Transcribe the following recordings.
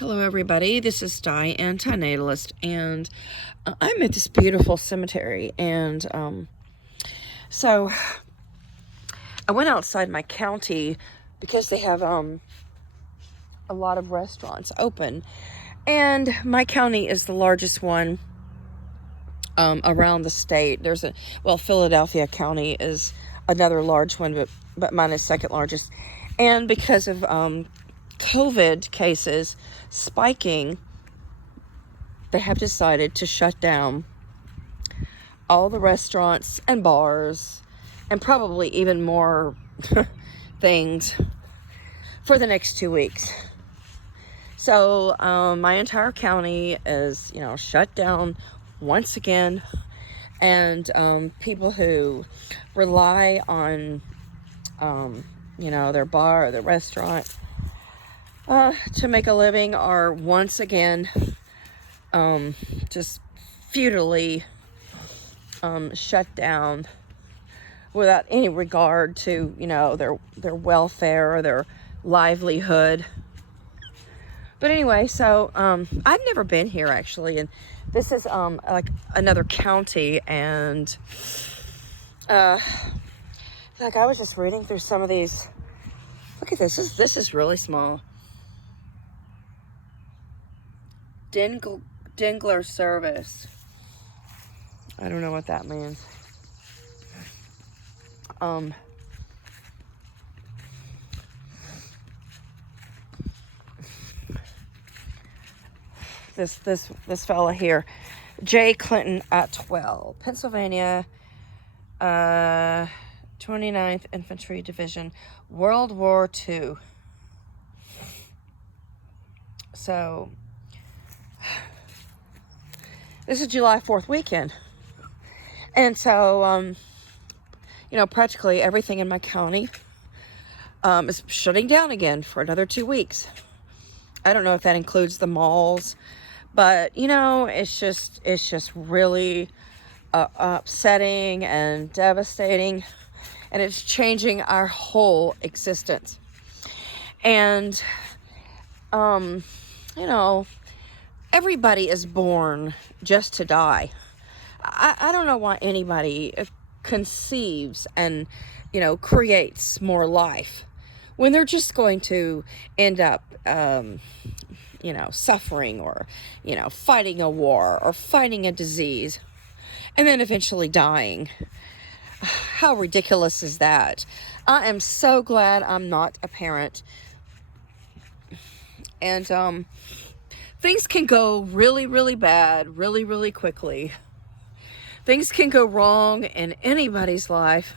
Hello everybody, this is Di, antinatalist, and I'm at this beautiful cemetery, and so I went outside my county because they have a lot of restaurants open, and my county is the largest one around the state. Philadelphia County is another large one, but mine is second largest, and because of COVID cases spiking, they have decided to shut down all the restaurants and bars and probably even more things for the next 2 weeks. So my entire county is, shut down once again. And people who rely on, their bar or the restaurant to make a living are once again just futilely shut down without any regard to, their welfare or their livelihood. But anyway, so I've never been here actually, and this is like another county, and like I was just reading through some of these. Look at this. This is really small. Dingler service. I don't know what that means. This fella here, J. Clinton Atwell, Pennsylvania, 29th Infantry Division, World War II. So this is July 4th weekend, and so practically everything in my county is shutting down again for another 2 weeks. I don't know if that includes the malls, but it's just really upsetting and devastating, and it's changing our whole existence. And everybody is born just to die. I don't know why anybody conceives and creates more life when they're just going to end up suffering, or fighting a war or fighting a disease and then eventually dying. How ridiculous is that? I am so glad I'm not a parent. And things can go really, really bad really, really quickly. Things can go wrong in anybody's life,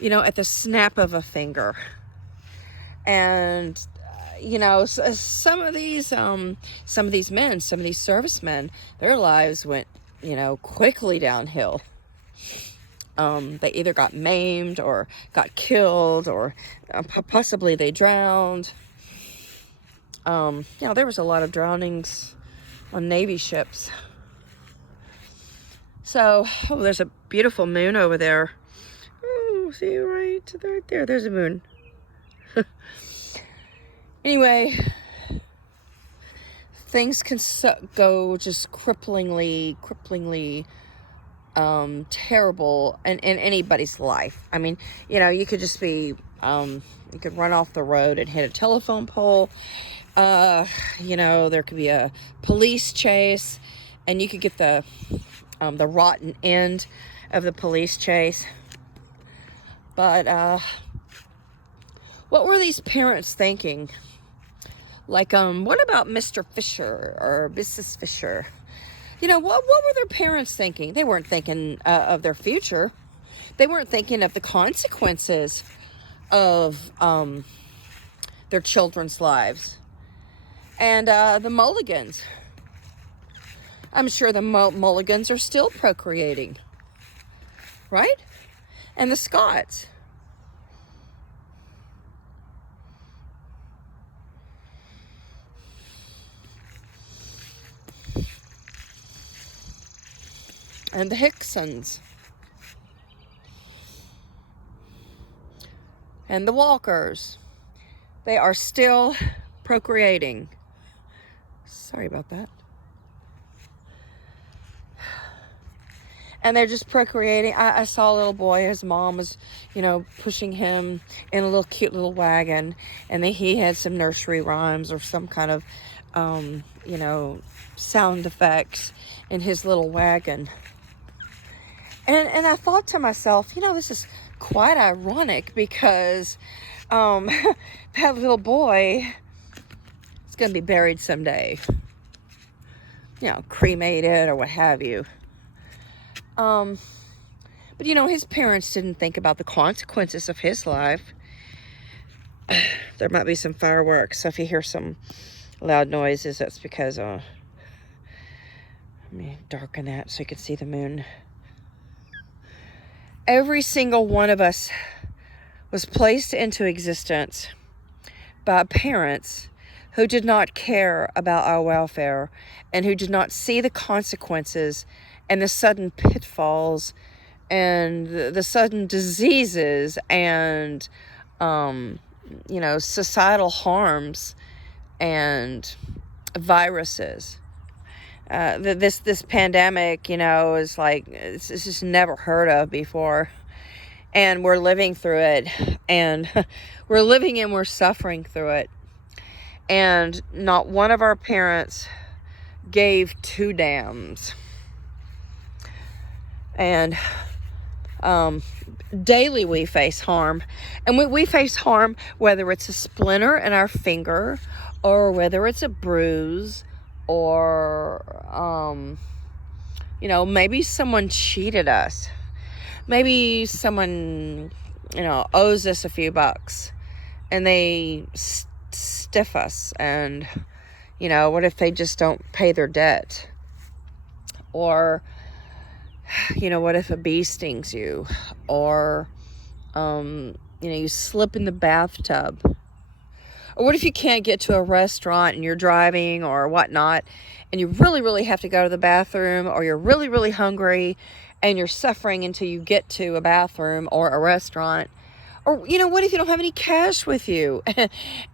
at the snap of a finger. And some of these men, some of these servicemen, their lives went quickly downhill. They either got maimed or got killed, or possibly they drowned. There was a lot of drownings on Navy ships. So, there's a beautiful moon over there. Oh, see right there. There's a moon. Anyway, things can go just cripplingly terrible in anybody's life. I mean, you could just be, you could run off the road and hit a telephone pole. There could be a police chase, and you could get the rotten end of the police chase. But what were these parents thinking? Like, what about Mr. Fisher or Mrs. Fisher? What were their parents thinking? They weren't thinking of their future. They weren't thinking of the consequences of their children's lives. And the Mulligans. I'm sure the Mulligans are still procreating. Right? And the Scotts. And the Hicksons. And the Walkers. They are still procreating. Sorry about that. And they're just procreating. I saw a little boy, his mom was, pushing him in a little cute little wagon, and he had some nursery rhymes or some kind of, sound effects in his little wagon. And I thought to myself, this is quite ironic, because that little boy is going to be buried someday, cremated or what have you. But his parents didn't think about the consequences of his life. There might be some fireworks, so if you hear some loud noises, that's because, let me darken that so you can see the moon. Every single one of us was placed into existence by parents who did not care about our welfare and who did not see the consequences and the sudden pitfalls and the sudden diseases and, societal harms and viruses. This pandemic, is like, it's just never heard of before. And we're living through it. And we're living and we're suffering through it. And not one of our parents gave two damns. And daily we face harm. And we face harm whether it's a splinter in our finger, or whether it's a bruise, or, maybe someone cheated us. Maybe someone, owes us a few bucks and they stiff us. And, what if they just don't pay their debt? Or, what if a bee stings you? Or, you slip in the bathtub? Or what if you can't get to a restaurant and you're driving or whatnot, and you really, really have to go to the bathroom, or you're really, really hungry and you're suffering until you get to a bathroom or a restaurant? Or, what if you don't have any cash with you?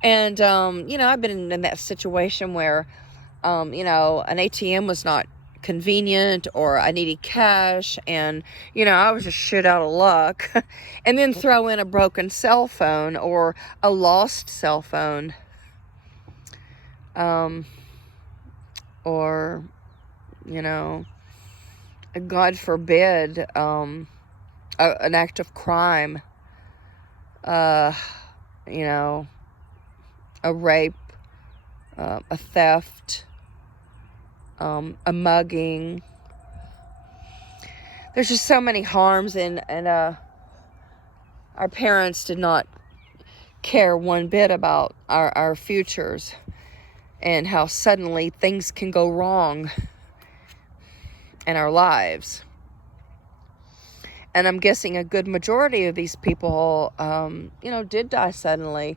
And, I've been in that situation where, an ATM was not convenient, or I needed cash, and I was just shit out of luck. And then throw in a broken cell phone or a lost cell phone, or God forbid, an act of crime, a rape, a theft, a mugging. There's just so many harms, and our parents did not care one bit about our futures, and how suddenly things can go wrong in our lives. And I'm guessing a good majority of these people, did die suddenly.